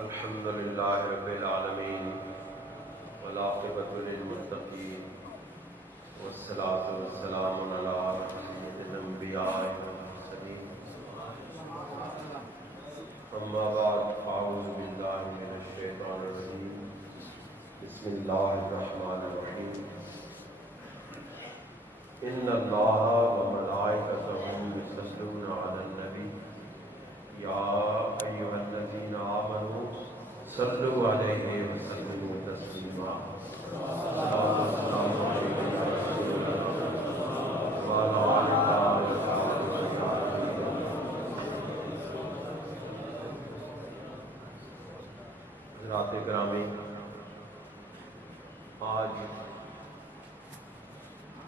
الحمد للہ رب العالمین والعاقبۃ للمتقین والصلاۃ والسلام علی سید الانبیاء والمرسلین اما بعد اعوذ باللہ من الشیطان الرجیم بسم اللہ الرحمن الرحیم ان اللہ وملائکتہ یصلون علی النبی یا ایھا الذین آمنوا صلوا علیہ وسلموا تسلیما حضرات گرامی، آج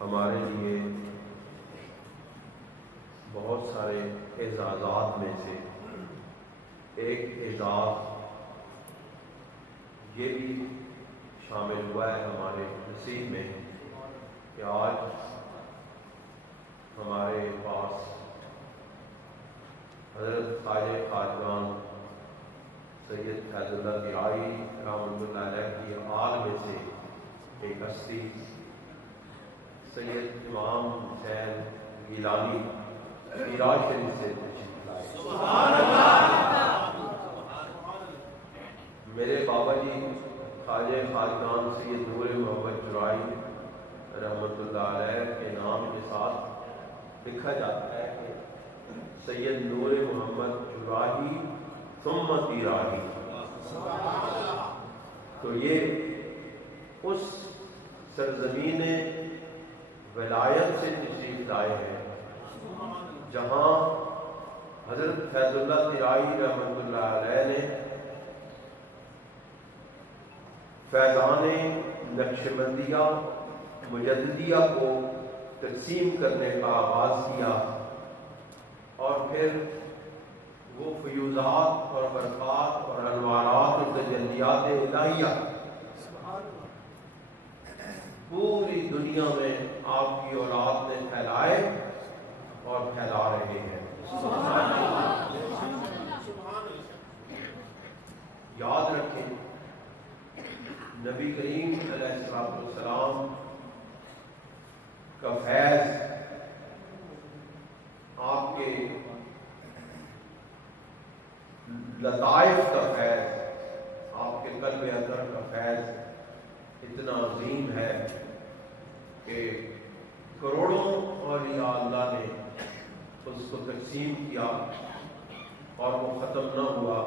ہمارے لیے بہت سارے اعزازات میں سے ایک اعزاز یہ بھی شامل ہوا ہے ہمارے نصیب میں کہ آج ہمارے پاس حضرت خواجہ خواجگان سید فیض اللہ طیائی رحمۃ اللہ علیہ کی آل میں سے ایک ہستی سید امام حسین گیلانی میراج شریف سے تشریف لائے۔ سبحان اللہ۔ میرے بابا جی خواجہ خواجگان سید نور محمد جرائی رحمۃ اللہ علیہ کے نام کے ساتھ لکھا جاتا ہے کہ سید نور محمد جرائی ثم طیرائی، تو یہ اس سرزمین ولایت سے تشریف لائے ہیں جہاں حضرت فیض اللہ طیائی رحمۃ اللہ علیہ نے فیضان نقشبندیہ مجددیہ کو تقسیم کرنے کا آغاز کیا اور پھر وہ فیوضات اور برکات اور انوارات اور تجلیات الہیہ پوری دنیا میں آپ کی اولاد میں پھیلائے اور پھیلا رہے ہیں۔ یاد رکھیں، نبی کریم علیہ السلام کا فیض، آپ کے لطائف کا فیض، آپ کے قلب اطہر کا فیض اتنا عظیم ہے کہ کروڑوں اولیاء اللہ نے اس کو تقسیم کیا اور وہ ختم نہ ہوا،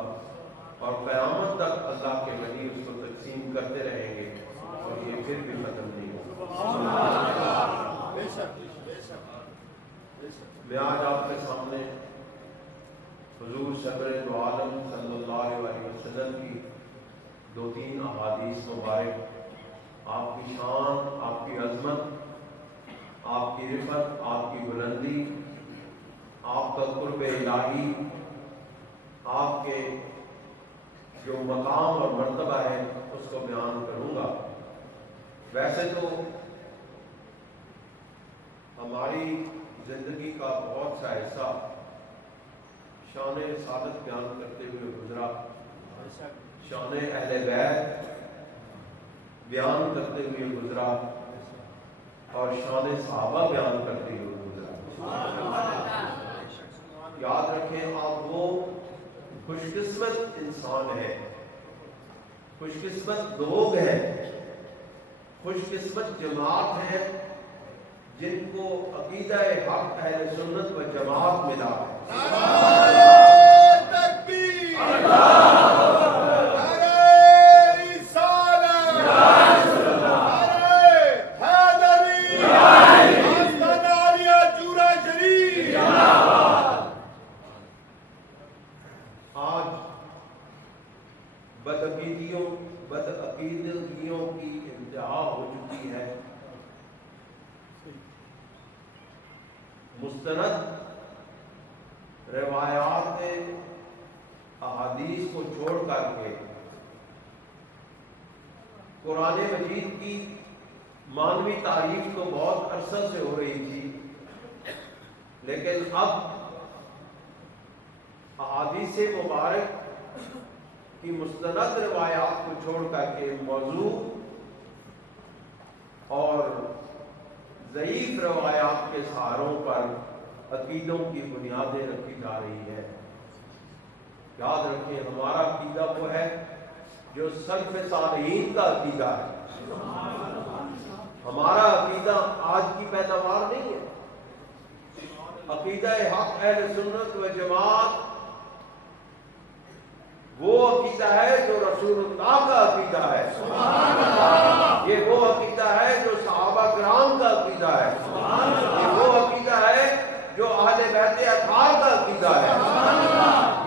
اور قیامت تک اللہ کے ولی اس کو تقسیم کرتے رہیں گے اور یہ پھر بھی ختم نہیں ہوگا۔ میں آج آپ کے سامنے حضور سرور دو عالم صلی اللہ علیہ وسلم کی دو تین احادیث مبارک، آپ کی شان، آپ کی عظمت، آپ کی رفعت، آپ کی بلندی، آپ کا قرب الہی، آپ کے جو مقام اور مرتبہ ہے اس کو بیان کروں گا۔ ویسے تو ہماری زندگی کا بہت سا حصہ شان رسالت بیان کرتے ہوئے گزرا، شان اہل بیت بیان کرتے ہوئے گزرا، اور شان صحابہ بیان کرتے ہوئے گزرا۔ یاد رکھیں، آپ وہ خوش قسمت انسان ہیں، خوش قسمت لوگ ہیں، خوش قسمت جماعت ہے جن کو عقیدہ حق اہل سنت و جماعت ملا ہے۔ بدعقیدگیوں کی انتہا ہو چکی ہے۔ مستند روایات احادیث کو چھوڑ کر کے قرآن مجید کی مانوی تعریف تو بہت عرصہ سے ہو رہی تھی، لیکن اب احادیث مبارک کی مستند روایات کو چھوڑ کر کے موضوع اور ضعیف روایات کے سہاروں پر عقیدوں کی بنیادیں رکھی جا رہی ہے۔ یاد رکھیں ہمارا عقیدہ وہ ہے جو سلف صالحین کا عقیدہ ہے۔ ہمارا عقیدہ آج کی پیداوار نہیں ہے۔ عقیدہ حق اہل سنت و جماعت وہ عقیدہ ہے جو رسول اللہ کا عقیدہ ہے، یہ وہ عقیدہ ہے جو صحابہ کرام کا عقیدہ ہے، یہ وہ عقیدہ ہے جو اہل بیت اطہار کا عقیدہ ہے،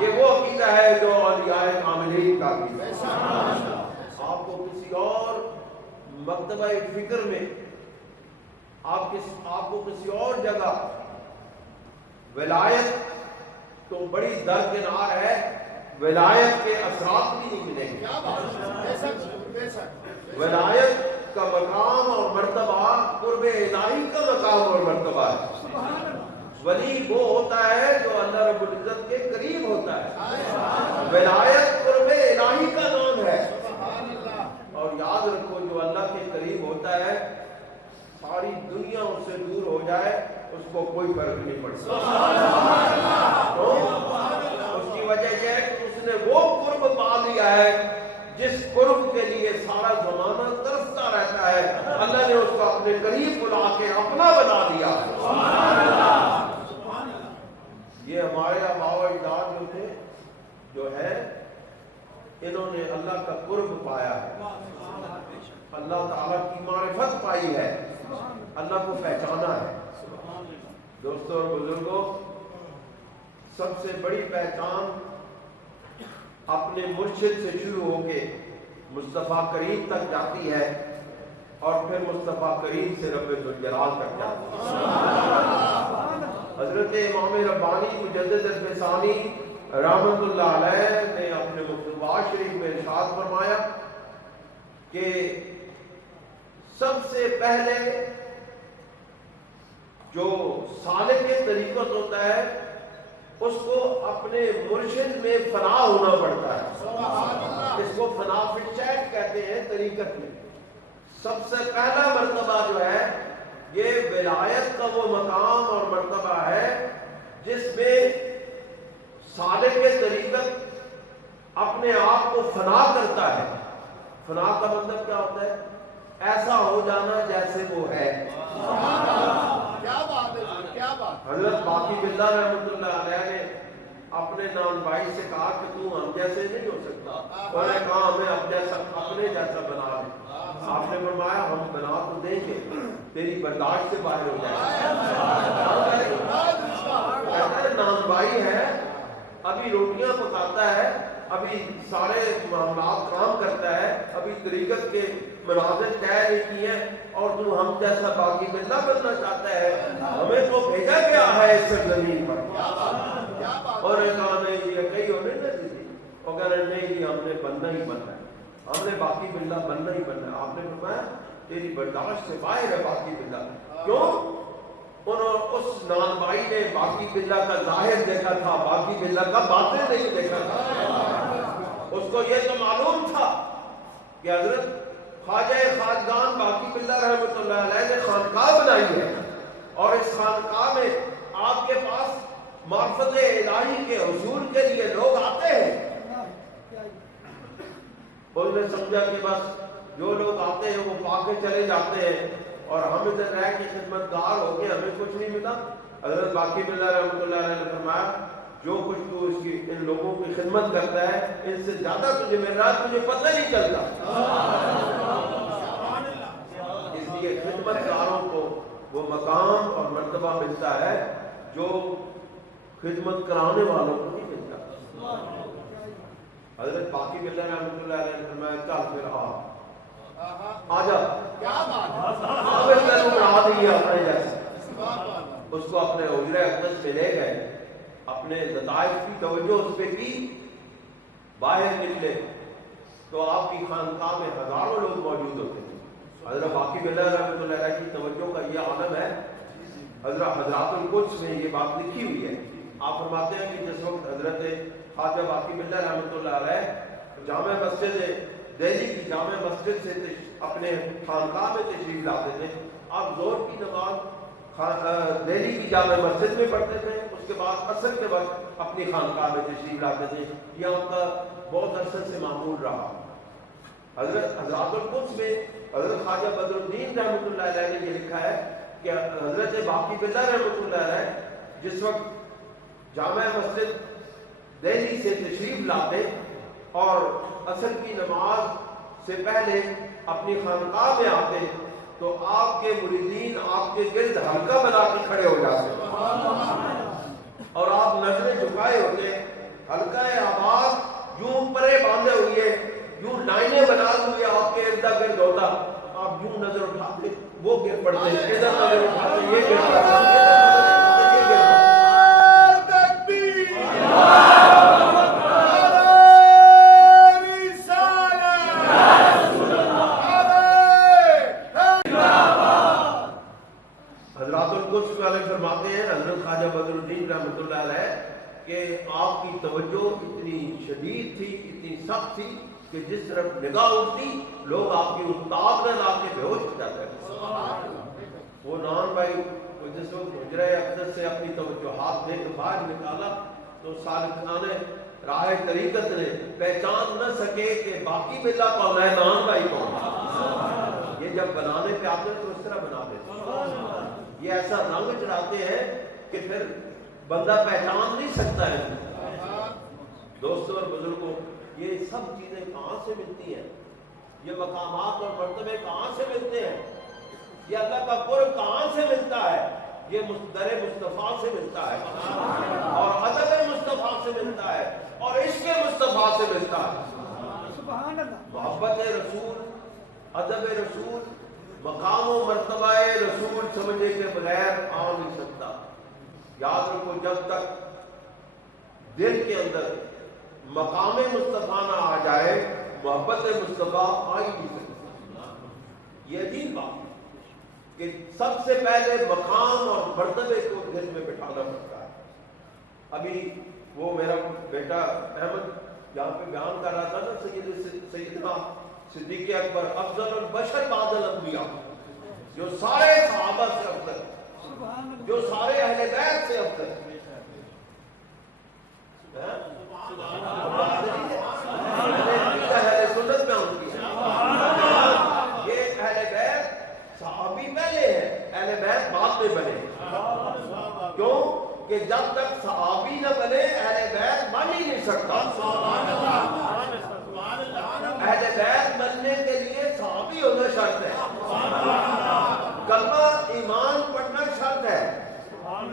یہ وہ عقیدہ ہے جو اولیاء کاملین کا عقیدہ ہے۔ آپ کو کسی اور مکتبہ فکر میں آپ کو کسی اور جگہ ولایت تو بڑی درکنار ہے، ولایت کے اثرات بھی نہیں ملیں گے۔ ولایت کا مقام اور مرتبہ قرب الہی کا مقام اور مرتبہ ہے۔ ولی وہ ہوتا ہے جو اللہ رب العزت کے قریب ہوتا ہے۔ ولایت قرب الہی کا نام ہے، اور یاد رکھو جو اللہ کے قریب ہوتا ہے ساری دنیا اس سے دور ہو جائے اس کو کوئی فرق نہیں پڑتا۔ تو اس کی وجہ یہ ہے کہ اس نے وہ قرب پا لیا ہے جس قرب کے لیے سارا زمانہ ترستا رہتا ہے، اللہ نے اس کو اپنے قریب بلا کے اپنا بنا دیا۔ یہ ہمارے آباء و اجداد جو تھے جو ہے انہوں نے اللہ کا قرب پایا ہے، اللہ تعالیٰ کی معرفت پائی ہے، اللہ کو پہچانا ہے۔ دوستوں اور بزرگوں، سب سے بڑی پہچان اپنے مرشد سے شروع ہو کے مصطفیٰ کریم تک جاتی ہے اور پھر مصطفیٰ کریم سے رب ذوالجلال تک جاتی ہے۔ حضرت امام ربانی مجدد الفسانی رحمت اللہ علیہ نے اپنے مکتوبات شریف میں ارشاد فرمایا کہ سب سے پہلے جو سالک طریقت ہوتا ہے اس کو اپنے مرشد میں فنا ہونا پڑتا ہے، اس کو فنا فی الشیخ کہتے ہیں طریقت میں۔ سب سے پہلا مرتبہ جو ہے یہ ولایت کا وہ مقام اور مرتبہ ہے جس میں سالک طریقت اپنے آپ کو فنا کرتا ہے۔ فنا کا مطلب کیا ہوتا ہے؟ ایسا ہو جانا جیسے وہ ہے۔ کیا بات ہے، کیا بات۔ حضرت باقی باللہ رحمۃ اللہ علیہ نے اپنے نان بھائی سے کہا کہ تو ہم جیسے نہیں ہو سکتا، انہوں نے کہا ہمیں اپنے جیسا بنا لے۔ آپ نے فرمایا ہم بنا تو دیں گے، تیری برداشت سے باہر ہو جائے۔ نان بھائی ہے، ابھی روٹیاں پکاتا ہے، ابھی سارے معاملات کام کرتا ہے، ابھی طریقت کے مناظر طے نہیں کی ہیں، اور تو ہم جیسا باقی بندہ بننا چاہتا ہے؟ ہمیں تو بھیجا گیا ہے اس زمین پر۔ اور کہا نہیں یہ کئی ہونے نہ دیجیے، اور کہہ رہے نہیں جی ہم نے بننا ہی بننا ہے، ہم نے باقی بندہ بننا ہی بننا ہے۔ آپ نے فرمایا تیری برداشت سے باہر ہے باقی بندہ۔ کیوں؟ اس نان بھائی نے باقی بندہ کا ظاہر دیکھا تھا، باقی بندہ کا باطن نہیں دیکھا تھا۔ اس کو یہ تو معلوم تھا کہ حضرت خواجہ خواجگان باقی باللہ رحمۃ اللہ علیہ نے خانقاہ بنائی ہے، اور اس خانقاہ میں آپ کے پاس معرفت الہی کے حصول کے لیے لوگ آتے ہیں۔ انہوں نے سمجھا کہ بس جو لوگ آتے ہیں وہ پا کے چلے جاتے ہیں، اور ہم ادھر رہ کے خدمت گار ہو کے ہمیں کچھ نہیں ملا۔ حضرت باقی باللہ رحمۃ اللہ علیہ نے فرمایا جو کچھ تو ان لوگوں کی خدمت کرتا ہے ان سے زیادہ تجھے مل رہا ہے، تجھے پتہ نہیں چلتا۔ اس لیے خدمت گاروں کو وہ مقام اور مرتبہ ملتا ہے جو خدمت کرانے والوں کو نہیں ملتا۔ حضرت باقی باللہ رحمۃ اللہ علیہ نے فرمایا چل پھر آ جا، اپنے جیسے اس کو اپنے حجرہ اقدس میں لے گئے، اپنے لطائف کی توجہ اس پہ کی، باہر نکلے تو آپ کی خانقاہ میں ہزاروں لوگ موجود ہوتے ہیں۔ حضرت باقی باللہ رحمۃ اللہ علیہ کی توجہ کا یہ عالم ہے، حضرات القدس میں یہ بات لکھی ہوئی ہے۔ آپ فرماتے ہیں کہ جس وقت حضرت خواجہ باقی باللہ رحمۃ اللہ علیہ جامع مسجد دہلی کی جامع مسجد سے اپنے خانقاہ میں تشریف لاتے تھے. آپ ظہر کی نماز دہلی کی جامع مسجد میں پڑھتے تھے, اس کے بعد عصر کے وقت اپنی خانقاہ میں تشریف لاتے تھے. یہ ان کا بہت عرصے سے معمول رہا. حضرات القدس میں حضرت خواجہ بدر الدین رحمۃ اللہ علیہ نے یہ لکھا ہے کہ حضرت باقی باللہ رحمۃ اللہ علیہ جس وقت جامع مسجد دہلی سے تشریف لاتے اور عصر کی نماز سے پہلے اپنی خانقاہ میں آتے تو آپ کے مریدین آپ کے گرد حلقہ بنا کے کھڑے ہو جاتے اور آپ نظریں جھکائے ہوتے, حلقہ آباد یوں پرے باندھے ہوئے, یوں لائنیں بنا ہوئے آپ کے ارد گرد ہوتا. آپ یوں نظر اٹھاتے وہ گر پڑتے, ادھر نظر اٹھاتے یہ گر پڑتے. فرماتے ہیں حضرت خواجہ بدر الدین رحمۃ اللہ علیہ کہ آپ کی توجہ اتنی شدید تھی, اتنی سخت تھی کہ جس طرف نگاہ اٹھتی لوگ آپ کی استاد میں لا کے بے ہوش ہو جاتے ہیں. وہ نان بھائی جس وقت حجرہ اقدس سے اپنی توجہات دے کے باہر نکالا تو سالکان راہ طریقت نے پہچان نہ سکے کہ باقی باللہ کون ہے, نان بھائی کون. یہ جب بنانے پہ آتے تو اس طرح بنا دیتے, یہ ایسا رنگ چڑھاتے ہیں کہ پھر بندہ پہچان نہیں سکتا ہے. دوستوں اور بزرگوں, یہ سب چیزیں کہاں سے ملتی ہیں؟ یہ مقامات اور مرتبے کہاں سے ملتے ہیں؟ یہ اللہ کا قرب کہاں سے ملتا ہے؟ یہ در مصطفیٰ سے ملتا ہے اور ادب مصطفیٰ سے ملتا ہے اور عشق مصطفیٰ سے ملتا ہے. محبت رسول, ادب رسول, مقام و مرتبہ رسول سمجھے کے بغیر آ نہیں سکتا. یاد رکھو, جب تک دل کے اندر مقام مصطفیٰ نہ آ جائے محبت مصطفیٰ آ ہی نہیں سکتی. یہ عجیب بات کہ سب سے پہلے مقام اور مرتبے کو دل میں بٹھانا پڑتا ہے. ابھی وہ میرا بیٹا احمد یہاں پہ بیان کر رہا تھا نا, سیدنا صدیق اکبر افضل البشر بعد الانبیاء, جو سارے صحابہ سے افضل, جو سارے اہل بیت سے افضل. اہل سنت میں ان کی یہ اہل بیت صحابی پہلے ہے, اہل بیت بعد میں بنے. کیوں کہ جب تک صحابی نہ بنے اہل بیت بن ہی نہیں سکتا. اہل بیت بننے کے لیے صحابی ہونا شرط ہے, کلمہ ایمان پڑھنا شرط ہے.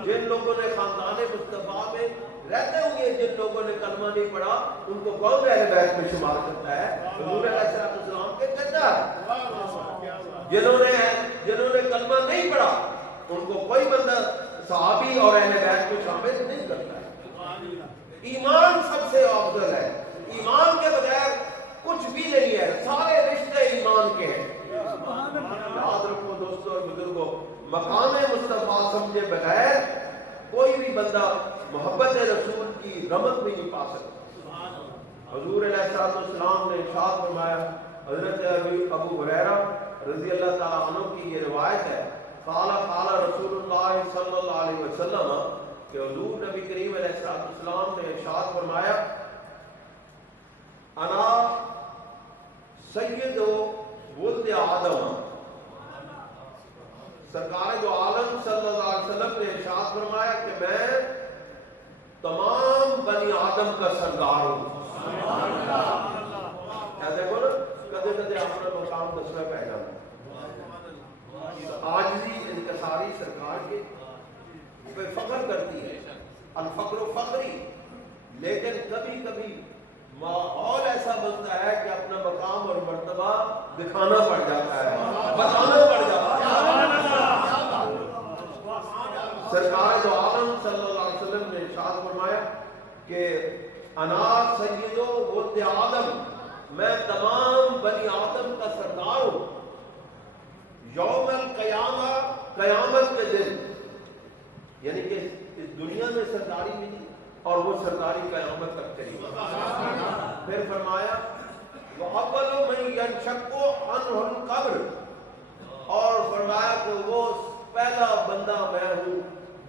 جن لوگوں نے خاندان مصطفیٰ میں رہتے ہوئے جن لوگوں نے کلمہ نہیں پڑھا ان کو کون اہل بیت میں شمار کرتا ہے؟ حضور علیہ السلام کے چچا. جنہوں نے کلمہ نہیں پڑھا ان کو کوئی بندہ صحابی اور اہل بیت کو شامل نہیں کرتا ہے. ایمان سب سے افضل ہے, ایمان کے بغیر کچھ بھی نہیں ہے, سارے رشتے ایمان کے ہیں. یاد رکھو دوستوں اور بزرگوں, مقام مصطفیٰ سمجھے بغیر کوئی بھی بندہ محبت رسول کی رمت بھی نہیں پا سکتا. حضور علیہ السلام نے ارشاد فرمایا, حضرت ابو ہریرہ رضی اللہ تعالیٰ عنہ کی یہ روایت ہے, قال رسول اللہ صلی اللہ علیہ وسلم کہ حضور نبی کریم علیہ السلام نے ارشاد فرمایا, انا سید ولد آدم. سرکار دو عالم صلی اللہ علیہ وسلم نے ارشاد فرمایا کہ میں تمام بنی آدم کا سردار ہوں. کیا دیکھو نا, کدے کدے اپنا مقام دسنا پہ جانا. عاجزی انکساری سرکار کے پہ فخر کرتی ہے, الفقر فخری. لیکن کبھی کبھی ماحول ایسا بنتا ہے کہ اپنا مقام اور مرتبہ دکھانا پڑ جاتا ہے, بتانا پڑ جاتا ہے. سرکار دو عالم صلی اللہ علیہ وسلم نے ارشاد فرمایا کہ انا سید ولد آدم, میں تمام بنی آدم کا سردار ہوں. یوم القیامہ, قیامت کے دن, یعنی کہ اس دنیا میں سرداری ملی اور وہ سرداری قیامت تک چلی. پھر فرمایا اول من ينشق عنه القبر، اور فرمایا کہ وہ پہلا بندہ میں ہوں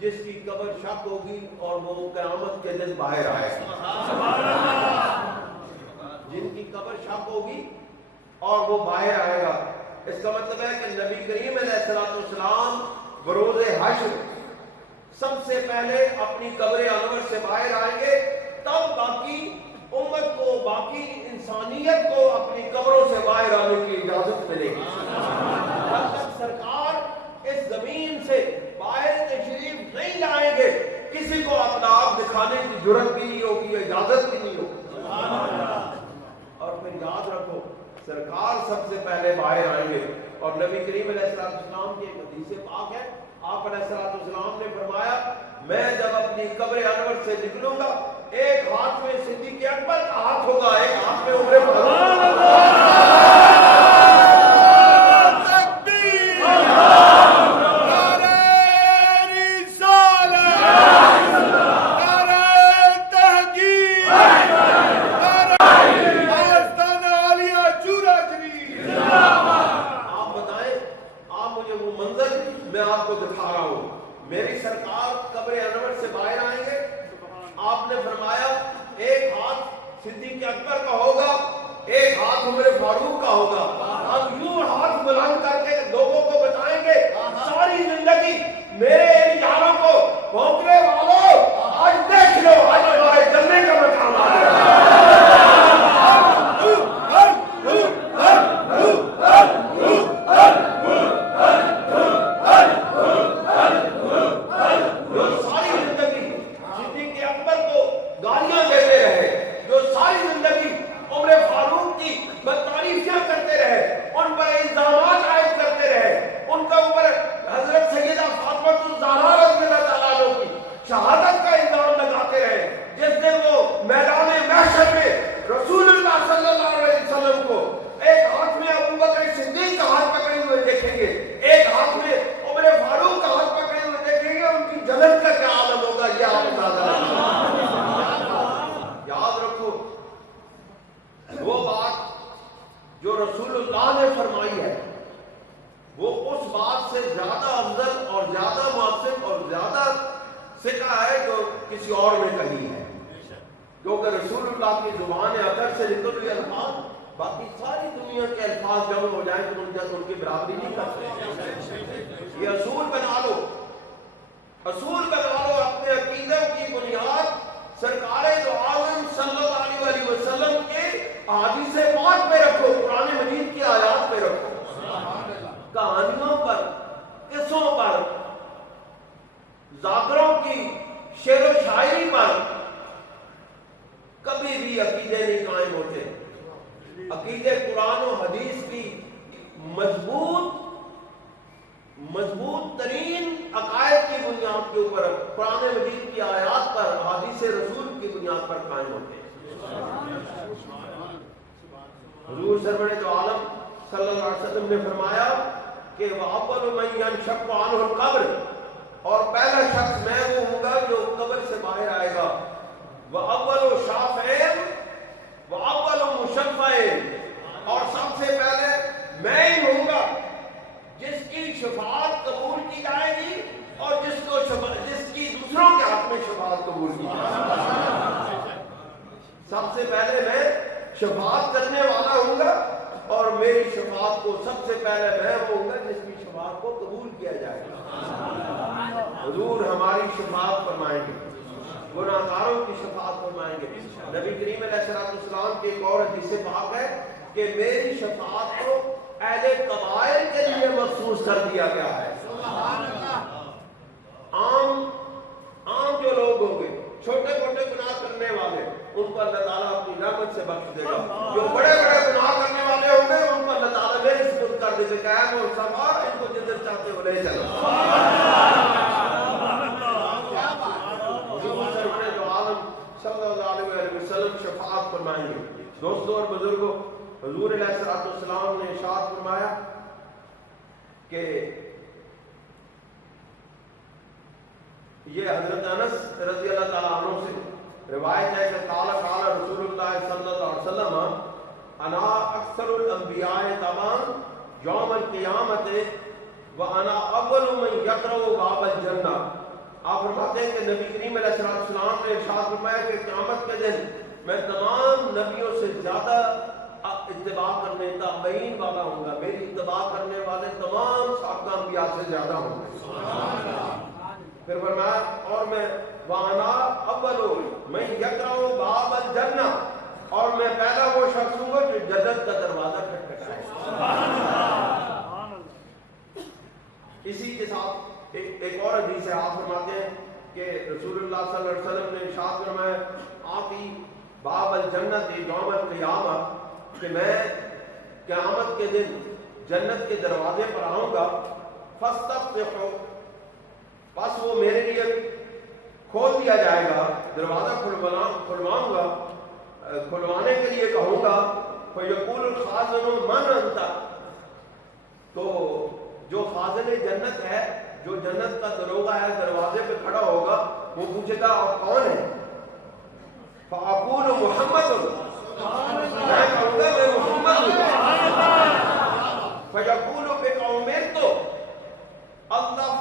جس کی قبر شق ہوگی اور وہ قیامت کے دن باہر آئے گا. جن کی قبر شق ہوگی اور وہ باہر آئے گا. اس کا مطلب ہے کہ نبی کریم علیہ السلام بروز حشر سب سے پہلے اپنی قبر انور سے باہر آئیں گے، تب باقی امت کو، باقی انسانیت کو اپنی قبروں سے باہر آنے کی اجازت ملے گی. جب تک سرکار اس زمین سے باہر تشریف نہیں لائیں گے، کسی کو اپنا آپ دکھانے کی جرت بھی نہیں ہوگی، اجازت بھی نہیں ہوگی. اور پھر یاد رکھو سرکار سب سے پہلے باہر آئیں گے. اور نبی کریم علیہ السلام کی ایک حدیث پاک ہے، آپ علیہ السلام نے فرمایا میں جب اپنی قبر انور سے نکلوں گا، ایک ہاتھ میں صدیق اکبر کا ہاتھ ہوگا، ایک ہاتھ میں عمر فاروق. میری سرکار قبر انور سے باہر آئیں گے، آپ نے فرمایا ایک ہاتھ صدیق اکبر کا ہوگا، ایک ہاتھ عمر فاروق کا ہوگا. ہم یوں ہاتھ بلند کر کے لوگوں کو بتائیں گے ساری زندگی میرے ان یاروں کو بھونکنے والوں آج دیکھ لو، آج ہمارے چلنے کا مقام آ گیا. حضور سرور دو عالم صلی اللہ علیہ وسلم نے فرمایا کہ وَأَوَّلُ مَنْ يَنْشَقُّ عَنْهُ الْقَبْرِ، اور پہلا شخص میں وہ ہوں گا جو قبر سے باہر آئے گا. وَأَوَّلُ شَافِعٍ وَأَوَّلُ مُشَفَّعٍ، اور سب سے پہلے میں ہی ہوں گا جس کی شفاعت قبول کی جائے گی اور جس کی دوسروں کے حق میں شفاعت قبول کی جائے گی. سب سے پہلے میں شفاعت کرنے والا ہوں گا اور میری شفاعت کو سب سے پہلے میں ہوں گا جس کی شفاعت کو قبول کیا جائے گا. حضور ہماری شفاعت فرمائیں گے، گناہگاروں کی شفاعت فرمائیں گے. نبی کریم علیہ السلام کی ایک اور حدیث پاک ہے کہ میری شفاعت کو اہل قبائل کے لیے مخصوص کر دیا گیا ہے. عام جو لوگ ہوں گے، چھوٹے موٹے گناہ کرنے والے، ان کو اللہ تعالیٰ اپنی رحمت سے بخش دے گا. جو بڑے بڑے گناہ کرنے والے ہوں گے ان کو اللہ تعالیٰ میرے سپرد کر دے گا. قائم اور سوا ان کو جدھر چاہتے ہو لے چلو. حضور سرور دو عالم صلی اللہ علیہ وسلم شفاعت فرمائیں گے. دوستوں اور بزرگوں، حضور علیہ السلام نے ارشاد فرمایا کہ یہ حضرت انس رضی اللہ تعالیٰ عنہ سے روایت ہے کہ قال رسول اللہ صلی اللہ علیہ وسلم انا الانبیاء تمام یوم القیامت وانا اول من یقرأ باب الجنہ. آپ فرماتے ہیں کہ نبی کریم علیہ السلام نے ارشاد فرمایا کہ قیامت کے دن میں تمام نبیوں سے زیادہ اتباع کرنے تابعین والا ہوں گا. میری اتباع کرنے والے تمام سابقہ انبیاء سے زیادہ ہوں گے. پھر فرمایا اور میں وانا اول من یقرأ باب الجنہ، اور میں پہلا وہ شخص ہوں گا جو جنت کا دروازہ کھٹکھٹائے. اسی کے ساتھ ایک اور حدیث ہے. آپ فرماتے ہیں کہ رسول اللہ صلی اللہ علیہ وسلم نے ارشاد فرمایا آتی باب الجنت یوم القیامہ، کہ میں قیامت کے دن جنت کے دروازے پر آؤں گا. فاستفتحوا، بس وہ میرے لیے کھول دیا جائے گا، دروازہ کھلواؤں گا، کھلوانے کے لیے کہوں گا. فیقول الخازن من انت، تو جو خازن جنت ہے، جو جنت کا دروگا ہے، دروازے پہ کھڑا ہوگا، وہ پوچھے گا آپ کون ہیں؟ فاقول محمد، میں کہوں گا میں محمد ہوں. فیقول بک امرت اللہ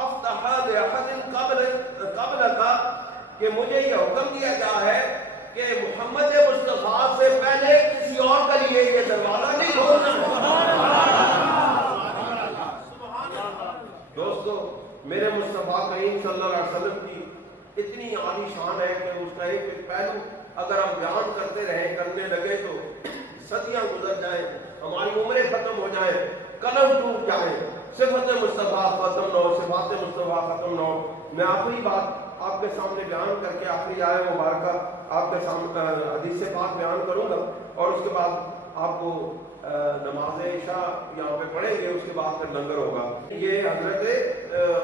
افتح لأحد قبلک، کہ مجھے یہ حکم دیا گیا ہے کہ محمد مصطفیٰ سے پہلے کسی اور کے لیے یہ دروازہ نہیں کھولنا. دوستو، میرے مصطفیٰ کریم صلی اللہ علیہ وسلم کی اتنی عالی شان ہے کہ اس کا ایک پہلو اگر ہم بیان کرتے رہیں، کرنے لگے تو صدیاں گزر جائیں، ہماری عمریں ختم ہو جائیں، قلم ٹوٹ جائیں، صفت مصطفیٰ ختم نہ ہو، صفات مصطفیٰ ختم نہ ہو. میں آخری بات آپ کے سامنے بیان کر کے آخری آیہ مبارکہ آپ کے سامنے حدیث پاک بیان کروں گا، اور اس کے بعد آپ کو نماز عشاء یہاں پہ پڑھیں گے، اس کے بعد پھر لنگر ہوگا. یہ حضرت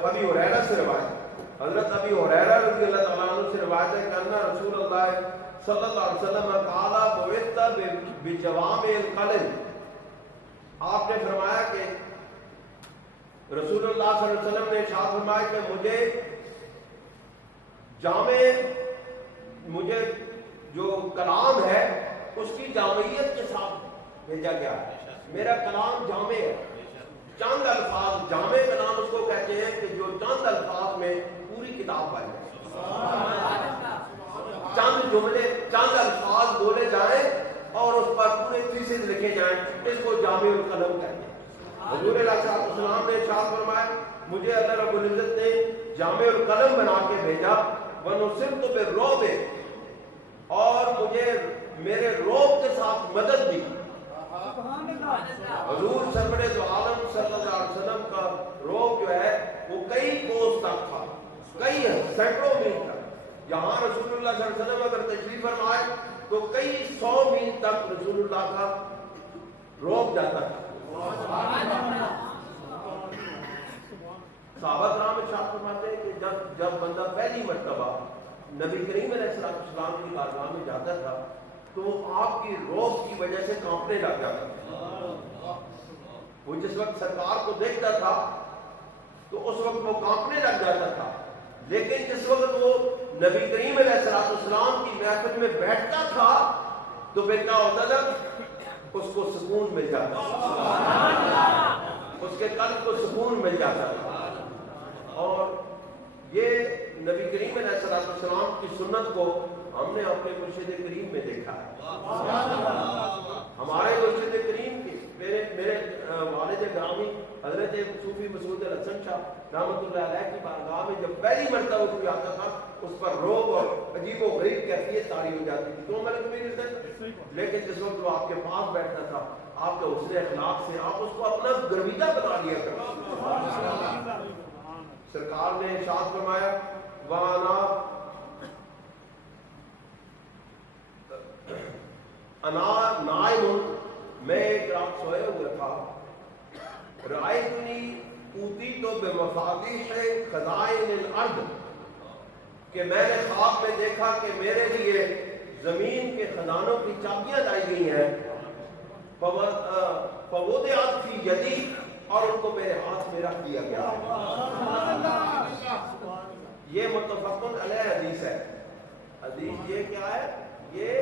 ابی ہریرہ سے روایت، حضرت ابی ہریرہ رضی اللہ تعالیٰ عنہ سے روایت ہے کہ ان رسول اللہ صلی اللہ علیہ وسلم قال بعثت بجوامع الکلم، آپ نے فرمایا کہ رسول اللہ صلی اللہ علیہ وسلم نے ارشاد فرمایا کہ مجھے جو کلام ہے اس کی جامعیت کے ساتھ بھیجا گیا ہے. میرا کلام جامع ہے، چند الفاظ، جامع کلام اس کو کہتے ہیں کہ جو چند الفاظ میں پوری کتاب بن جائے. چند جملے، چند الفاظ بولے جائیں اور اس پر پورے تھیسز لکھے جائیں، اس کو جامع القلم کہتے ہیں. حضور علیہ السلام نے ارشاد فرمایا مجھے اللہ رب العزت نے جامع القلم بنا کے بھیجا، وَنُصِرْتُ بِالرُّعْبِ، اور مجھے میرے روب کے ساتھ مدد دی. حضور سرور دو عالم صلی اللہ علیہ وسلم کا روب جو ہے وہ کئی کوس تک تھا، کئی سینکڑوں میل تک. یہاں رسول اللہ صلی اللہ علیہ وسلم اگر تشریف فرمائے تو کئی 100 میل تک رسول اللہ کا روب جاتا تھا. صحابہ کرام ارشاد فرماتے ہیں کہ جب بندہ پہلی مرتبہ نبی کریم علیہ السلام کی بارگاہ میں جاتا تھا تو آپ کی روح کی وجہ سے کانپنے لگ جاتا تھا. وہ جس وقت سرکار کو دیکھتا تھا تو اس وقت وہ کانپنے لگ جاتا تھا، لیکن جس وقت وہ نبی کریم علیہ السلام کی محفل میں بیٹھتا تھا تو پھر کیا ہوتا تھا؟ اس کو سکون مل جاتا تھا، اس کے قلب کو سکون مل جاتا تھا. اور یہ نبی کریم علیہ السلام کی سنت کو ہم نے اپنے مرشد کریم میں دیکھا ہے. ہمارے مرشد کریم کی میرے والد گرامی حضرت صوفی مسعود الحسن شاہ رحمۃ اللہ علیہ کی بارگاہ میں جب پہلی مرتبہ وہ کوئی آتا تھا اس پر روب اور عجیب و غریب کیفیت طاری ہو جاتی تھی. تو ملک میں لیکن جس وقت وہ آپ کے پاس بیٹھتا تھا آپ کے حسن اخلاق سے آپ اس کو اپنا گرویدہ بنا لیا کرتے. سرکار نے ارشاد فرمایا وانا نائم، میں ایک رات سوئے ہوئے تھا، رأیتنی اوتیت بمفاتیح خزائن الارض، کہ میں نے خواب میں دیکھا کہ میرے لیے زمین کے خزانوں کی چابیاں لائی گئی ہیں. فوضعت فی یدی، اور ان کو میرے ہاتھ میں رکھ دیا گیا. یہ متفق علیہ حدیث ہے. حدیث یہ کیا ہے؟ یہ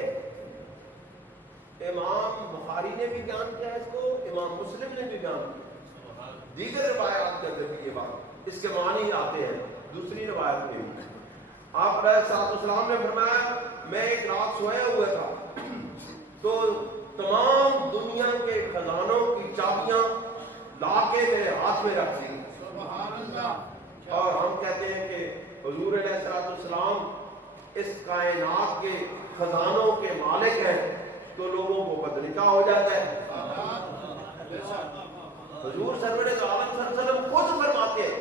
امام بخاری نے بھی بیان کیا ہے اس کو، امام مسلم نے بھی بیان کیا، دیگر روایات کے اندر بھی یہ بات اس کے معنی آتے ہیں دوسری روایت میں بھی۔ آپ علیہ السلام نے فرمایا میں ایک رات سویا ہوا تھا تو تمام دنیا کے خزانوں کی چابیاں لا کے میرے ہاتھ میں رکھ دی، اور ہم کہتے ہیں کہ حضور علیہ السلام اس کائنات کے خزانوں کے مالک ہیں تو لوگوں کو پتہ نہیں کیا ہو جاتا ہے۔ حضور سرور دو عالم صلی اللہ علیہ وسلم خود فرماتے ہیں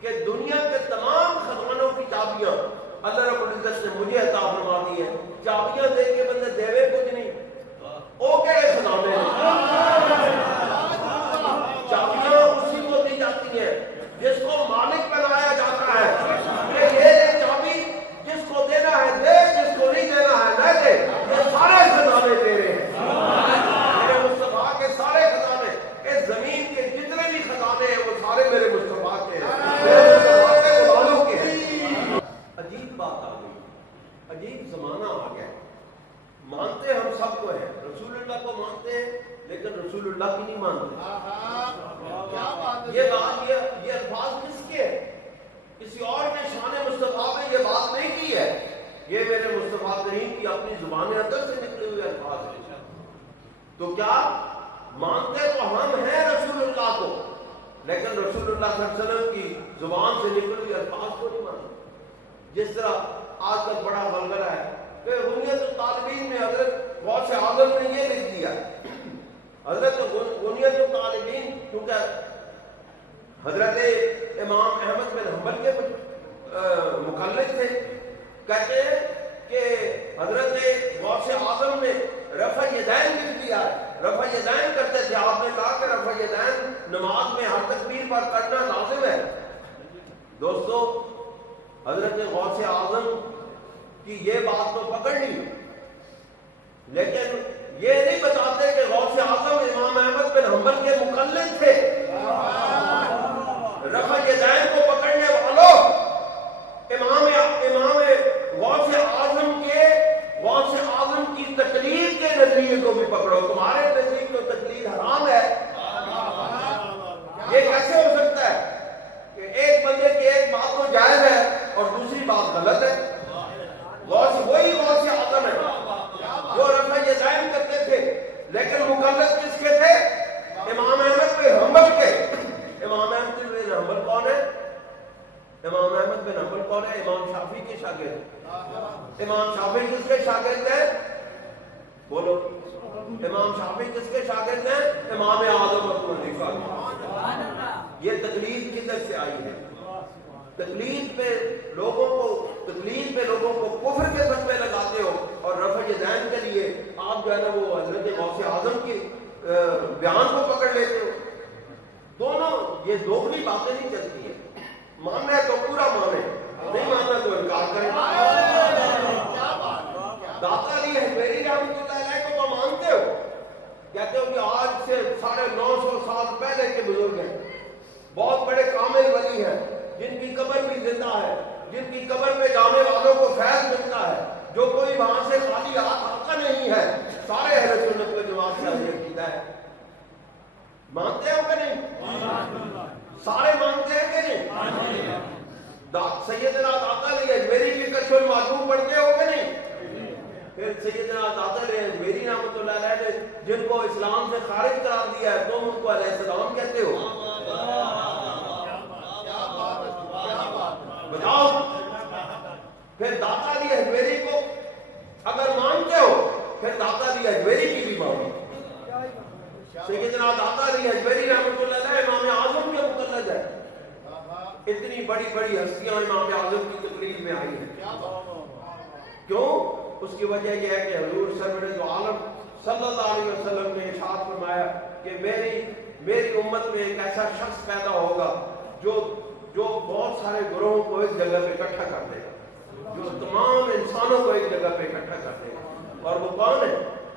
کہ دنیا کے تمام خزانوں کی چابیاں اللہ رب العزت نے مجھے عطا فرما دی ہیں۔ چابیاں دے کے بندے دیوے کچھ نہیں، اوکے خزانے چابیاں اسی کو دی جاتی ہیں جس کو مالک بنایا جاتا ہے کہ یہ چابی جس کو دینا ہے دے، جس کو نہیں دینا ہے نہ دے، یہ سارے خزانے تیرے ہیں۔ میرے مصطفیٰ کے سارے خزانے، اس زمین کے جتنے بھی خزانے ہیں وہ سارے میرے مصطفیٰ کے ہیں، میرے مصطفیٰ کے غلاموں کے ہیں۔ عجیب بات آ گئی، عجیب زمانہ آ گیا، مانتے ہم سب کو ہیں، رسول اللہ کو مانتے ہیں لیکن رسول اللہ کی نہیں مانتے۔ یہ بات یہ الفاظ کس کے ہیں؟ کسی اور نے شان مصطفیٰ میں یہ بات نہیں کی ہے، یہ میرے مصطفیٰ کریم کی اپنی زبان اطہر سے نکلے ہوئے الفاظ ہیں۔ تو کیا مانتے تو ہم ہیں رسول اللہ کو، لیکن رسول اللہ صلی اللہ علیہ وسلم کی زبان سے نکلے ہوئے الفاظ کو نہیں مانتے۔ جس طرح آج کل بڑا غلغلہ ہے کہ غنیت الطالبین میں حضرت غوث اعظم نے یہ لکھ دیا، حضرت غنیت الطالبین کیونکہ حضرت امام احمد بن حنبل کے مقلد تھے، کہتے ہیں کہ حضرت غوث اعظم نے رفع یدین لکھ دیا ہے، رفع یدین کرتے تھے، آپ نے کہا کہ رفع یدین نماز میں ہر تکبیر پر کرنا لازم ہے۔ دوستو حضرت غوث اعظم کی یہ بات تو پکڑ لی، لیکن یہ نہیں بتاتے کہ غوث اعظم امام احمد بن حنبل کے مقلد تھے۔ رفع یدین کو پکڑنے والوں امام غوث اعظم کی تقلید کے نظریے کو بھی پکڑو، تمہارے نزدیک تو تقلید حرام ہے۔ یہ کیسے ہو سکتا ہے کہ ایک بندے کی ایک بات تو جائز ہے اور دوسری بات غلط ہے؟ وہی غوث اعظم ہے جو رفع یدین کرتے تھے، لیکن مقلد کس کے تھے؟ امام احمد بن حنبل کے۔ امام احمد بن حنبل کون ہے؟ امام احمد بن حنبل کون ہے؟ امام شافعی کے شاگرد۔ امام شافعی کس کے شاگرد ہیں؟ بولو، امام شافعی کس کے شاگرد ہیں؟ امام اعظم ابو حنیفہ۔ یہ تقلید کدھر سے آئی ہے؟ تقلید پہ لوگوں کو کفر کے فتوے لگاتے ہو، اور رفع یدین کے لیے آپ جو ہے نا وہ حضرت غوث اعظم کے بیان کو پکڑ لیتے ہو۔ دونوں یہ دوگلی باتیں نہیں چلتی ہیں، ماننا ہے تو پورا مانے، نہیں ماننا تو انکار کریں۔ داتا علی حجویری رحمۃ اللہ علیہ کو تو مانتے ہو، کہتے ہو کہ آج سے 950 سال پہلے کے بزرگ ہیں، بہت بڑے کامل ولی ہیں، جن کی قبر بھی زندہ ہے، جن کی قبر میں جانے والوں کو فیض ملتا ہے، جو کوئی وہاں سے خالی ہاتھ آتا نہیں ہے۔ سارے اہل سنت و جماعت کا یہ عقیدہ ہے، مانتے ہو کہ نہیں؟ سارے مانتے ہیں کہ نہیں؟ سیدنا داتا علی حجویری کی کشف المعلوم پڑھتے ہو کہ نہیں؟ پھر سیدنا داتا علی حجویری رحمۃ اللہ علیہ نے جن کو اسلام سے خارج قرار دیا ہے تم ان کو علیہ السلام کہتے ہو؟ بتاؤ۔ پھر داتا علی حجویری کو اگر مانتے ہو پھر داتا علی حجویری کی بھی مانو۔ سیدنا داتا علی حجویری رحمۃ اللہ علیہ امام اعظم کے مقلد ہے، اتنی بڑی بڑی ہستیاں امام اعظم کی تقلید میں آئی ہیں۔ کیوں؟ اس کی وجہ یہ ہے کہ حضور سرور دو عالم صلی اللہ علیہ وسلم نے ارشاد فرمایا کہ میری امت میں ایک ایسا شخص پیدا ہوگا جو بہت سارے گروہوں کو ایک جگہ پہ اکٹھا کر دے گا، جو تمام انسانوں کو ایک جگہ پہ اکٹھا کر دے گا۔ اور وہ کون ہے؟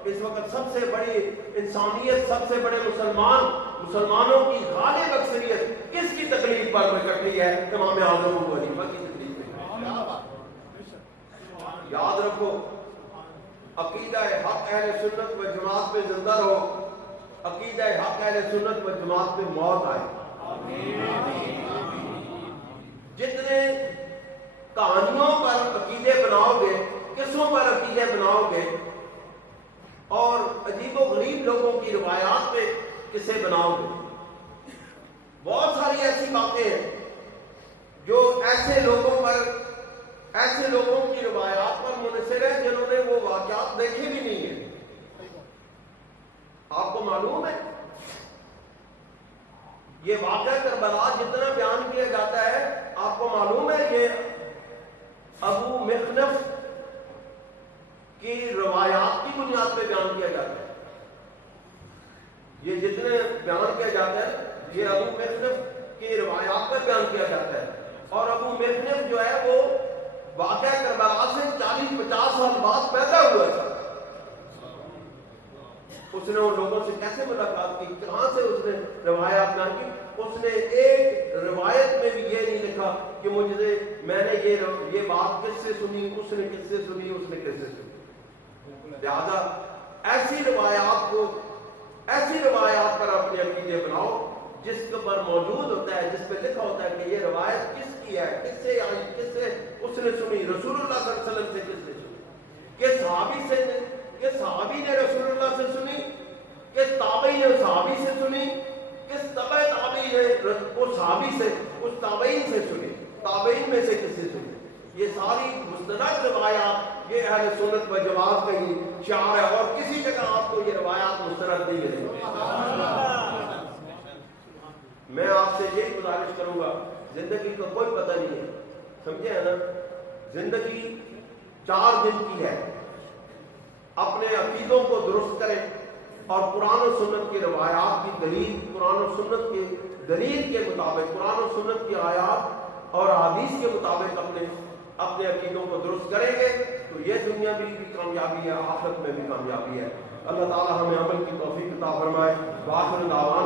اس وقت سب سے بڑی انسانیت، سب سے بڑے مسلمانوں کی غالب اکثریت کس کی تقلید پر اکٹھی ہے؟ امام اعظم ابو حنیفہ کی تقلید پہ۔ یاد رکھو عقیدہ حق اہل سنت و جماعت میں زندہ رہو، عقیدہ حق اہل سنت و جماعت میں موت آئے۔ جتنے کہانیوں پر عقیدے بناؤ گے، قصوں پر عقیدے بناؤ گے، اور عجیب و غریب لوگوں کی روایات پہ قصے بناؤ گے، بہت ساری ایسی باتیں ہیں جو ایسے لوگوں کی روایات پر منحصر ہیں جنہوں نے وہ واقعات دیکھے بھی نہیں ہیں۔ آپ کو معلوم ہے یہ واقعہ کربلا جتنا بیان کیا جاتا ہے، آپ کو معلوم ہے یہ ابو مخنف کی روایات کی بنیاد پہ بیان کیا جاتا ہے۔ یہ جتنے بیان کیا جاتا ہے یہ ابو مخنف کی روایات پر بیان کیا جاتا ہے، اور ابو مخنف جو ہے وہ واقعہ کربلا سے 40-50 سال بعد پیدا ہوا تھا۔ اس نے ان لوگوں سے کیسے ملاقات کی، کہاں سے اس نے روایات بیان کی؟ اس نے ایک روایت میں بھی یہ نہیں لکھا کہ میں نے یہ بات کس سے سنی، اس نے کس سے سنی، اس نے کس سے سنی۔ لہذا ایسی روایات پر اپنے عقیدے بناؤ جس کے پر موجود ہوتا ہے، جس پہ لکھا ہوتا ہے کہ یہ روایت کس کی ہے، کس سے آئی، کس سے اس نے سنی، رسول اللہ صلی اللہ علیہ وسلم سے کس نے سنی، کہ صحابی نے رسول اللہ سے سنی، کہ تابعی نے صحابی سے سنی، کس تبع تابعی نے اس صحابی سے، اس تابعین سے سنی، تابعین میں سے کس سے سنی۔ یہ ساری مستند روایات یہ اہل سنت و جماعت کا ہی شعار ہے، اور کسی جگہ آپ کو یہ روایات مستند نہیں ملیں گی۔ میں آپ سے یہی گزارش کروں گا، زندگی کا کوئی پتہ نہیں ہے، سمجھے ہے نا؟ زندگی 4 دن کی ہے، اپنے عقیدوں کو درست کریں اور قرآن و سنت کی روایات کی دلیل، قرآن و سنت کی دلیل کے مطابق، قرآن و سنت کی آیات اور حدیث کے مطابق اپنے عقیدوں کو درست کریں گے تو یہ دنیا بھی کامیابی ہے، آخرت میں بھی کامیابی ہے۔ اللہ تعالی ہمیں عمل کی توفیق عطا فرمائے۔ وآخر دعوانا